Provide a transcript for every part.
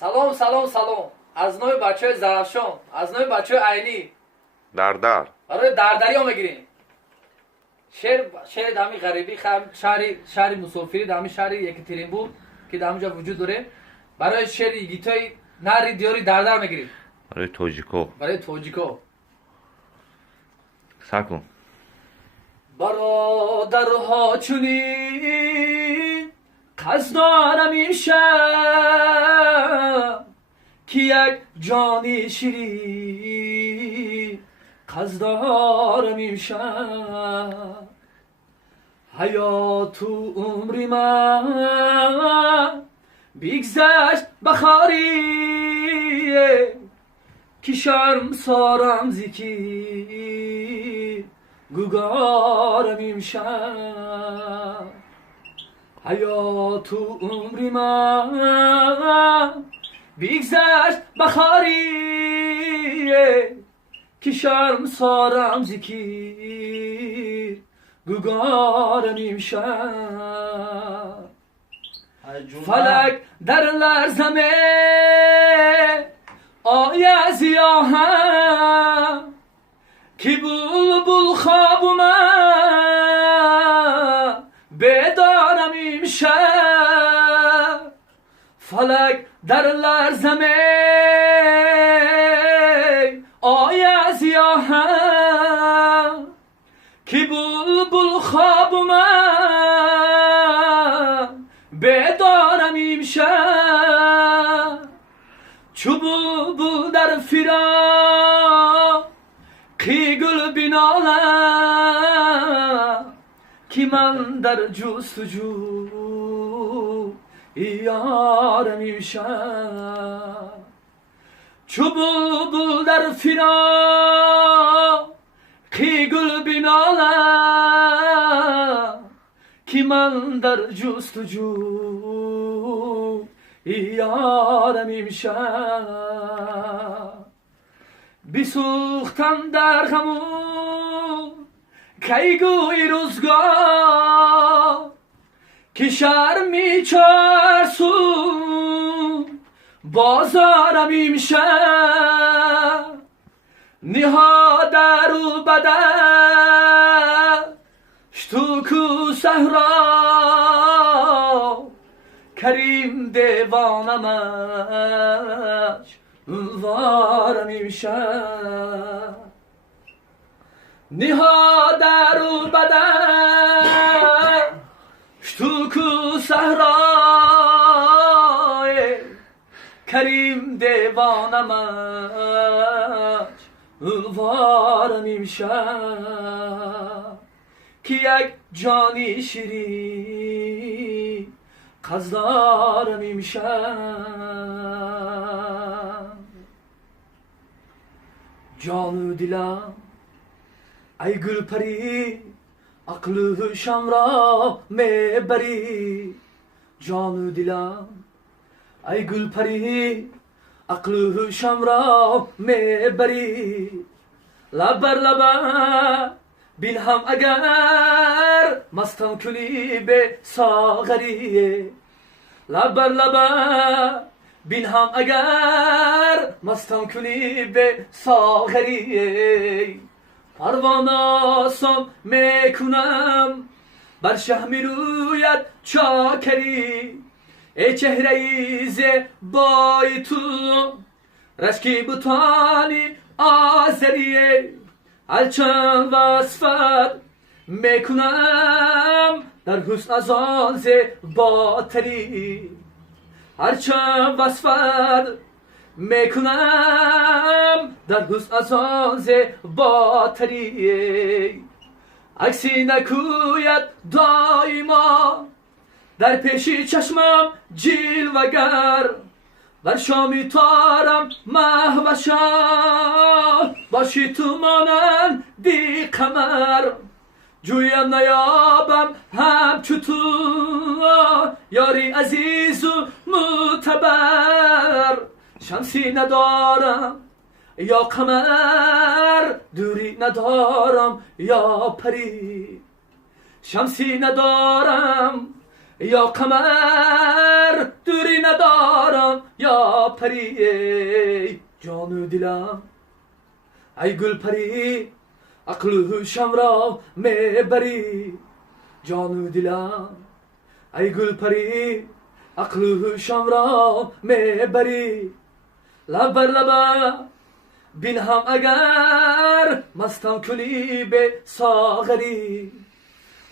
سلام سلام سلام از نوع بچه های زرفشان، از نوع بچه های عینی در برای دردری ها میگیریم. شهر دامی غریبی شهر مسافری دامی شهر یکترینبورگ که دامجا وجود داره. برای شهر گیتای نری دیاری دردر میگیریم. برای توجیکو سکن برادرها چونین قصد دارم این شب که یک جانی شیرین قصد دارم این شب حیات و عمری من بگذشت بخاری که شرم سارم زیکی گوگارم امشب حیات و عمری من بگذشت بخاری که شرم سارم زیکی گوگارم امشب فلک در لرزمه آیا زیاهم که بلبل خوابم بدارم امشب فلک در لرزمه آیا زیاهم که بلبل خوابم بدارم امشب چو بلبل در فراق گل بینالم که من در جستجو یارم امشب چو بلبل در فراق گل بینالم که من در جستجو یارم امشب بسوختم در غمون کی گوی روزگار که شرمی چارسون بازارم امشب نهاد در و بدر شتوکو صحرا کریم دیوانمش وارم امشب نهاد در و بدر شتوکو صحرای کریم دیوانمش وارم امشب که یک جانی شیرین قصد دارم امشب جان و دلم ای گل پری عقل شم را میبری جان و دلم ای گل پری عقل شم را میبری لب بر لب بین هم اگر مستم کنی به ساغری لب بر لب بین هم اگر مستم کنی به ساغری پرواناسم میکنم بر شهم رویت چاکری ای چهره زیبای تو رشکی بوتانی آزریه هرچند وصفت میکنم در حسن از آن زیباتری هرچند وصفت میکنم در حسن از آن زیباتری عکسی نکوید دایما در پیشی چشمم جلوگر بر شامی تارم مهوشم باشی تو مانند دی قمر جویم نیابم همچو تو یاری عزیز و معتبر شمسی ندارم یا قمر دوری ندارم یا پری شمسی ندارم یا قمر دوری ندارم یا پری ای جان و دلم ای گل پری عقل و هوشم را میبری جان و دلم ای گل پری عقل و هوشم را میبری لب بر لب بین هم اگر مستم کنی به ساغری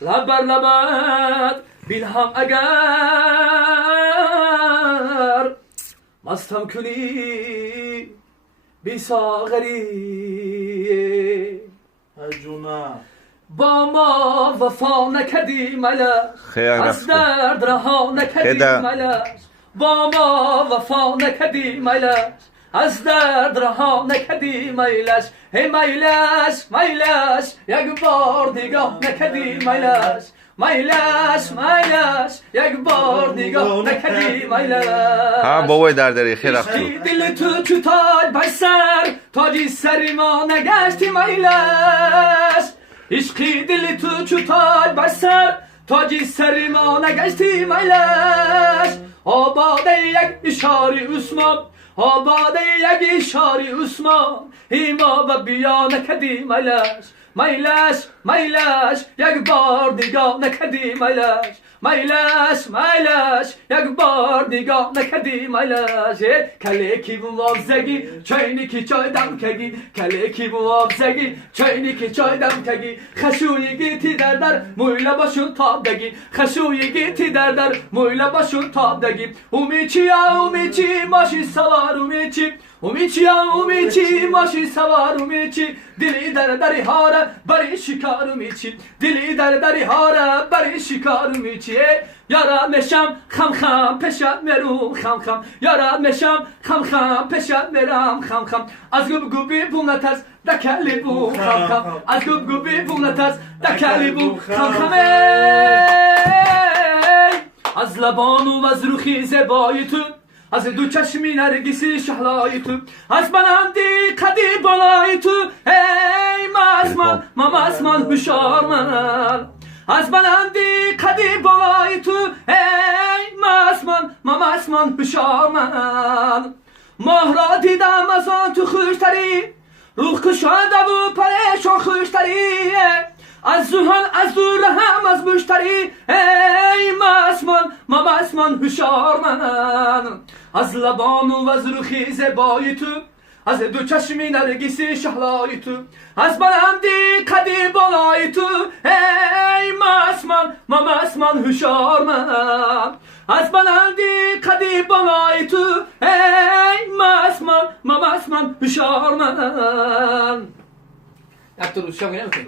لب بر لبت بین هم اگر مستم کنی به ساغری جونا با ما وفا نکردی ملک خیلی از درد رها نکردی ملک با ما وفا نکردی ملک از درد رها نکردی میلش هی میلش میلش یک بار نگاه نکردی میلش میلش میلش یک بار نگاه نکردی میلش ها بابای درداری خیلی خوب عشقی دل تو چو تاج بر سر تاجی سر ما نگشتی میلش عشقی دل تو چو تاج بر سر تاجی سر ما نگشتی میلش آباده یک اشاره عثمان آباده یک اشاره عثمان هیما و بیا نکدی میلش میلش میلش یک بار نگاه نکدی میلش میلش میلش یک بار نگاه نکدی میلش کله کی موافزگی چینی کی چای دم کگی کله کی موافزگی چینی کی چای دم کگی خشوی گیتی در مویلا باشون تاب دگی خشوی گیتی در مویلا باشون تاب دگی اومیچی یا اومیچی ماشی سوار اومیچی اومیچی یا اومیچی ماشی سوار اومیچی دلی در هاره بری شکار اومیچی دلی در هاره بری شکار اومیچی یارا مشم خم خم پشت مرم خم خم یارا مشم خم خم پشت مرم خم خم از گوبی بوم ترس دکلی بو خم خم از گوبی بوم ترس دکلی بو خم خم از لبان و از روخی زبای تو از دو چشمی نرگسی شهلای تو از بلندی قدی بالای تو ای مسمان مسمان هوشار من از بلندی قدی بالای تو ای مسمان هوشار من ماه را دیدم از آن تو خوشتری روح کشاده و پریشان خوشتری از زهان از دور هم از مشتری ای مسمان هوشار من از لبان و از روخی زبای تو از دو چشمی نرگسی شهلای تو از بلندی قدی بالای تو ای مسمان هوشار من از بلندی قدی بالای تو ای مسمان هوشار من یک تو روشم نمیکنی